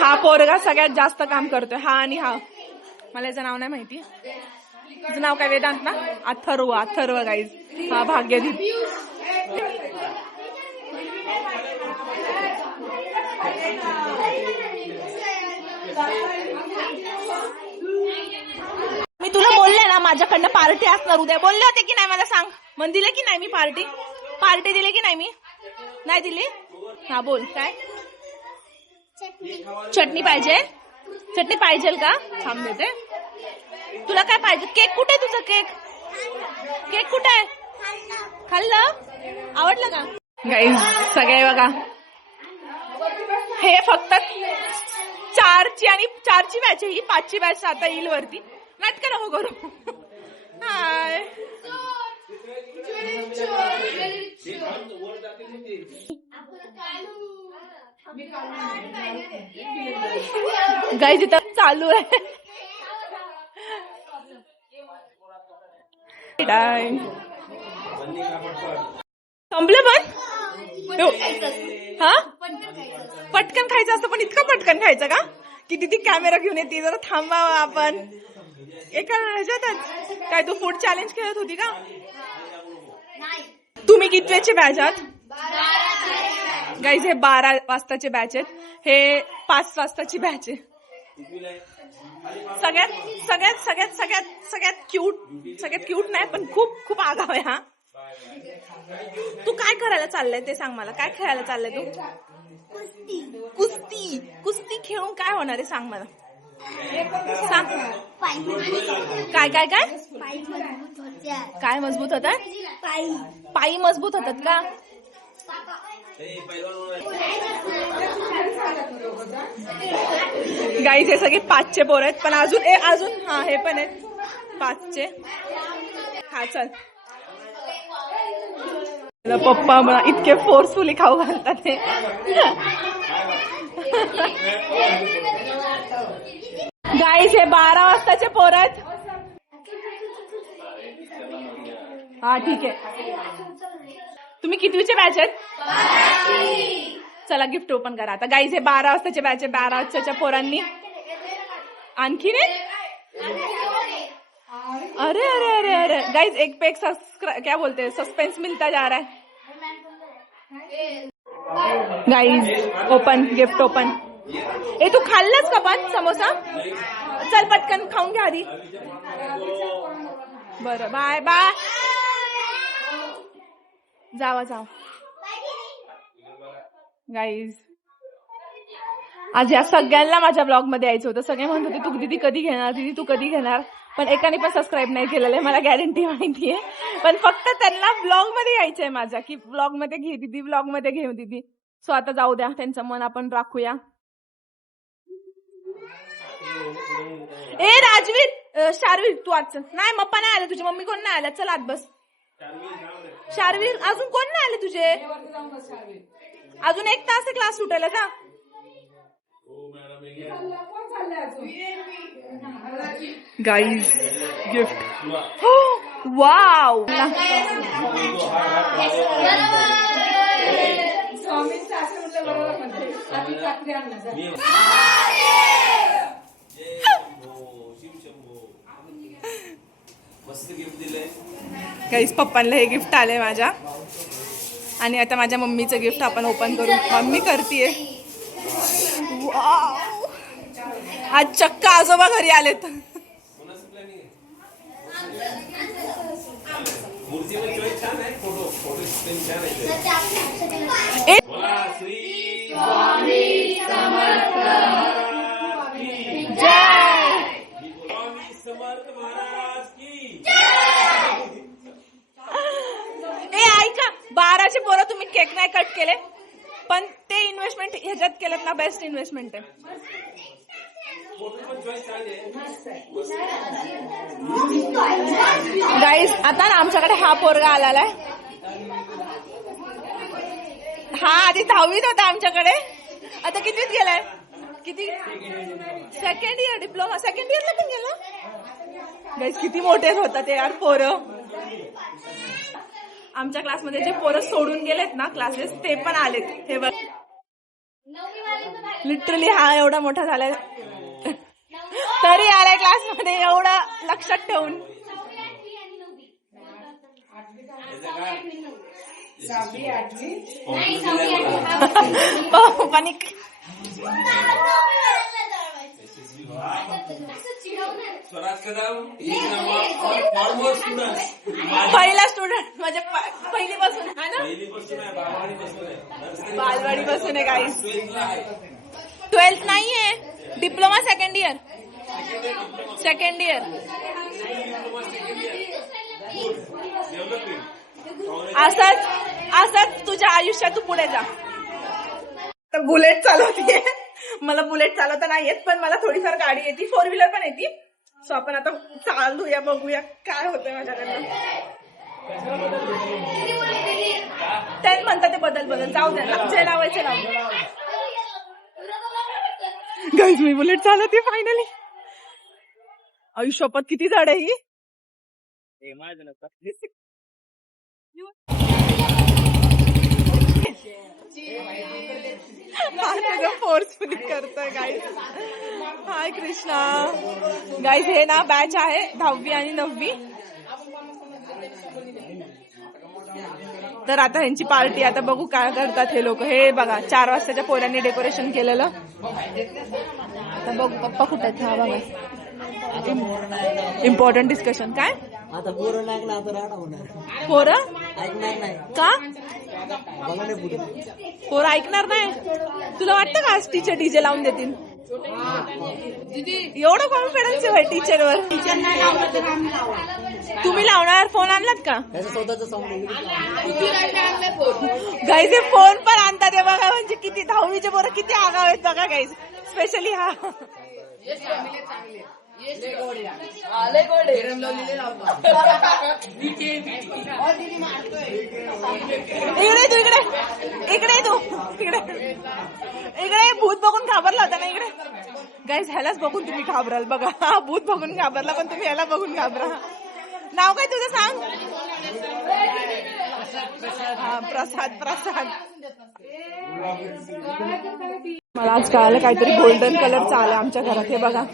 हा पोरगा सगळ्यात जास्त काम करतोय, हा आणि हा. मला याचं नाव नाही माहिती. तुझं नाव काय? वेदांत ना? अथर्व. अथर्व गाईज. हा भाग्यदीप. मी तुला बोलले ना माझ्याकडनं पार्टी असणार उद्या. बोलले होते की नाही मला सांग. मग दिले की नाही मी पार्टी? पार्टी दिली की नाही मी? नाही दिली? हा बोल काय? चटणी पाहिजे? चटणी पाहिजे का? थांब देते. तुला काय पाहिजे? केक कुठे आहे तुझा? केक कुठे आहे? खाल्लं? आवडलं का? गाईज सगळे बघा, हे फक्त 4ची आणि 4ची बॅच आहे ही. 5ची बॅच आता येईल वरती. नाटकं नको करू. हाय गाईज इथं चालू आहे. संपलं पण? हा पटकन खायचं असतं पण इतकं पटकन खायचं का? किती ती कॅमेरा घेऊन येते. जरा थांबावं आपण. एका ह्याच्यातच काय तू फूड चॅलेंज खेळत होती का? तुम्ही कितवेचे बॅच आहात? गाईज हे 12 वाजताचे बॅच आहेत. हे 5 वाजताची बॅच आहे. सगळ्यात सगळ्यात सगळ्यात सगळ्यात सगळ्यात क्यूट नाही पण खूप खूप आगाव आहे हा. तू काय करायला चाललंय ते सांग मला. काय खेळायला चाललंय तू? कुस्ती. कुस्ती खेळून काय होणार आहे सांग मला. सांग. काय काय काय काय मजबूत होतात? पायी मजबूत होतात का? गाईज हे सगळे 5चे पोर आहेत पण अजून हा हे पण आहेत 5चे. हा चल. पप्पा मला इतके फोर्सफुली खाऊ घालतात ते. गाईज हे 12 वाजताचे पोर आहेत. हा ठीक आहे. तुम्ही कितवीचे बॅच आहेत? चला गिफ्ट ओपन करा आता. गाईज हे 12 वाजताचे बॅच आहे. 12 वाजताच्या पोरांनी आणखी अरे अरे अरे अरे गाइज एक पे एक क्या बोलते हैं सस्पेंस मिलता जा रहा है. Guys open gift open. ए तू खाल्लंस का पण समोसा? चल पटकन खाऊन घ्या आधी. बरं बाय बाय. जावा जावा. गाईज आज या सगळ्यांना माझ्या ब्लॉग मध्ये यायचं होतं. सगळे म्हणत होते तू दीदी कधी घेणार, दीदी तू कधी घेणार. पण एकाने पण सबस्क्राईब नाही केलेलं आहे मला गॅरंटी माहितीये. पण फक्त त्यांना ब्लॉग मध्ये यायचंय माझ्या की ब्लॉग मध्ये घे दीदी, ब्लॉग मध्ये घेऊ दीदी. सो आता जाऊ द्या त्यांचं मन आपण राखूया. ए राजवीर शारवीर तू आज नाही. मप्पा नाही आले तुझी मम्मी कोण नाही आल्या. चल आत बस. शारवीर अजून कोण नाही आले तुझे? अजून 1 तास आहे क्लास सुटायला जा. Guys gift. वाव गाइस पप्पांना हे गिफ्ट आलंय माझ्या. आणि आता माझ्या मम्मीचं गिफ्ट आपण ओपन करू. मम्मी करतीये. वाव आज चक्क आजोबा घरी आलेत. ऐका 12चे पोरं तुम्ही केक नाही कट केले पण ते इन्व्हेस्टमेंट ह्याच्यात केलं ना बेस्ट इन्व्हेस्टमेंट आहे. गाईज आता ना आमच्याकडे हा पोरगा आलेला आहे. हा आधी 10वीत होता आमच्याकडे. आता कितीत गेलाय? किती? Second year diploma. सेकंड इयरला पण गेला. गाईज किती मोठे होतात ते यार पोरं. आमच्या क्लासमध्ये जे पोरं सोडून गेलेत ना क्लासेस ते पण आलेत. हे बघ लिटरली हा एवढा मोठा झालाय तरी आलाय क्लासमध्ये, एवढं लक्षात ठेवून. पाणी पहिला स्टुडंट म्हणजे पहिलीपासून आहे ना, बालवाडीपासून आहे गाईस. 12th नाहीये, डिप्लोमा सेकंड इयर. असंच तुझ्या आयुष्यात तू पुढे जा. तर बुलेट चालवते, मला बुलेट चालवता नाही येत, पण मला थोडीफार गाडी येते, 4 व्हीलर पण येते. सो आपण आता चालूया, बघूया काय होतंय माझ्याकडनं. त्यात म्हणतात ते बदल जाऊ द्या, जे लावायचे लावू. गाईज मी बुलेट चालवते फायनली. आयुष्यात किती जड आहे ही. फोर्सफुली करतोय गाईज. हाय कृष्णा. गाईज हे ना बॅच आहे 10वी आणि 9वी. तर आता ह्यांची पार्टी, आता बघू काय करतात हे लोक. हे बघा 4 वाजताच्या पोरांनी डेकोरेशन केलेलं. आता बघू पप्पा कुठे आहेत. हा बघा इम्पॉर्टंट डिस्कशन. काय आता पोरं लागला, आता राडा होणार. पोरं ऐकणार नाही का? बघा नाही पुढे. पोरं ऐकणार नाही. तुला वाटतं का आज टीचर डीजे लावून देतील? एवढं कॉन्फिडन्स आहे टीचरवर. तुम्ही लावणार? फोन आणलात का? स्वतःच साऊंड गाईज हे फोन पण आणतात हे बघा. म्हणजे किती 10वीचे पोरं किती आगाव आहेत बघा गाईज. स्पेशली हा इकडे भूत बघून घाबरला होता ना. इकडे गाईज ह्यालाच बघून तुम्ही घाबराल बघा. हा भूत बघून घाबरला, पण तुम्ही ह्याला बघून घाबरा. नाव काय तुझं सांग? हा प्रसाद. मला आज कळालं काहीतरी गोल्डन कलरचं आलं आमच्या घरात. हे बघा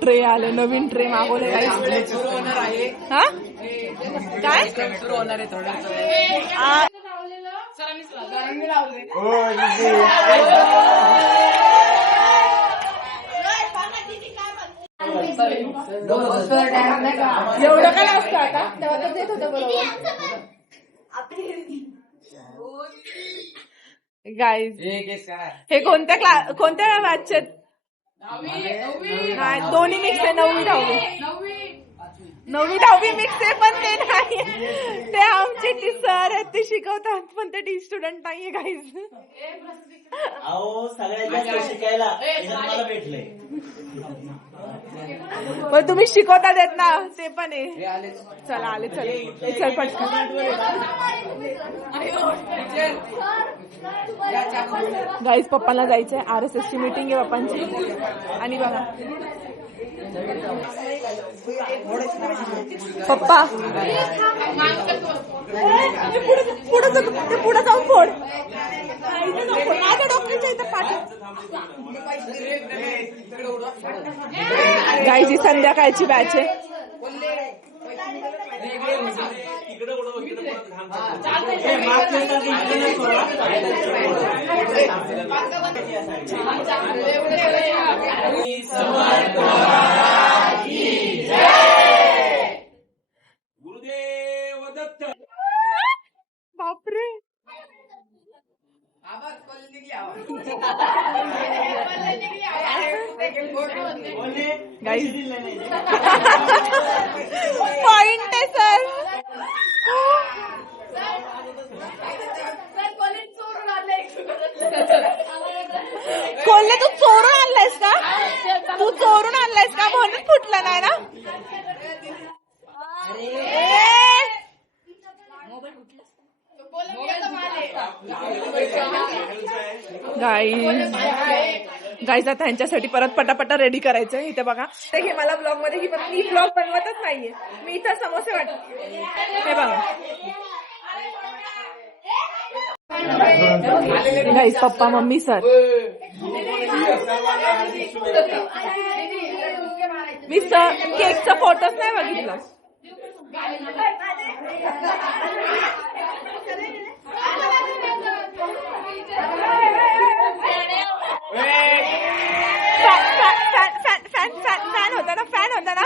ट्रे आले, नवीन ट्रे मागवले. हा काय एवढं काय असतं आता, तेव्हा तर देत होतं बरोबर. गाईज हे कोणत्या बॅचचे? नाही, दोन्ही मिक्स आहे. 9वी 10वी मिक्स आहे, पण ते नाही. ते आमचे टीचर आहेत, ते शिकवतात, पण ते टी स्टुडंट नाहीये गाईज. अहो सगळ्यात जास्त शिकायला मला भेटलंय. पण तुम्ही शिकवता देत ना, ते पण आहे. चला आले, चल पटकन. गाईज पप्पाला जायचंय, RSS ची मीटिंग आहे पप्पांची. आणि बघा पप्पा पुढे जाऊन फोड. माझ्या डॉक्टरच्या इथं पाठ. गाईज ही संध्याकाळची बॅच आहे. बापरे गाईज पॉइंट आहे सर. कोल्हे तू चोरून आणलायस का? म्हणून फुटलं नाही ना. गाईज आता त्यांच्यासाठी परत पटापटा रेडी करायचंय. इथे बघा हे मला ब्लॉग मध्ये, मी ब्लॉग बनवतच नाहीये. मी इथं समोसे वाटते. हे बघा गाईस पप्पा मम्मी सर मी सर केकचा फोटोच नाही बघितलं. फॅन होता ना फॅन होता ना.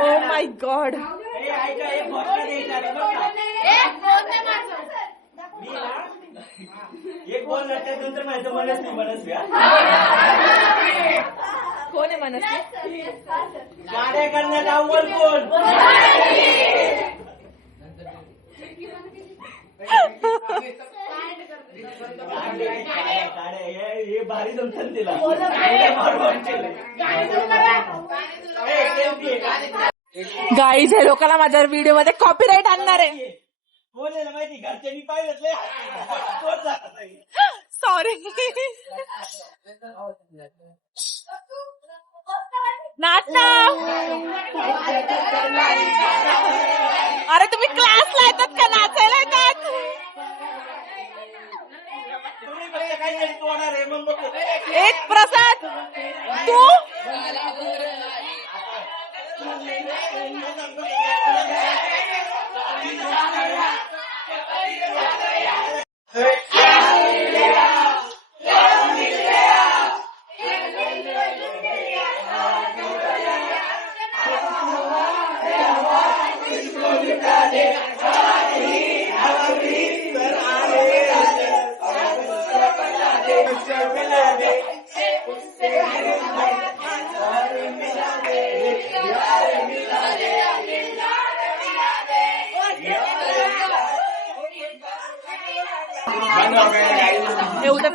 Oh my God. एक बॉल नंतर माझं मनस्वी कोण आहे मनस्वी? गाड्या करण्यात अव्वल कोण? हे भारी जमतात तिला. गाईज हे लोकांना माझ्या व्हिडिओ मध्ये कॉपीराईट आणणार आहे. बोलायला माहिती घरच्यांनी पाहिलं सॉरी. नाचा. अरे तुम्ही क्लासला येतात का नाचायला येतात? एक प्रसाद तू एवढं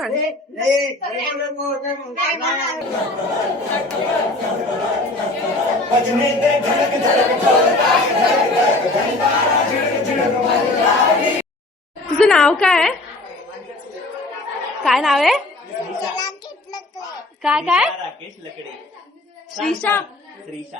तुझं नाव काय? काय नाव आहे? काय काय? राकेश लकडे. श्रीशा. श्रीशा.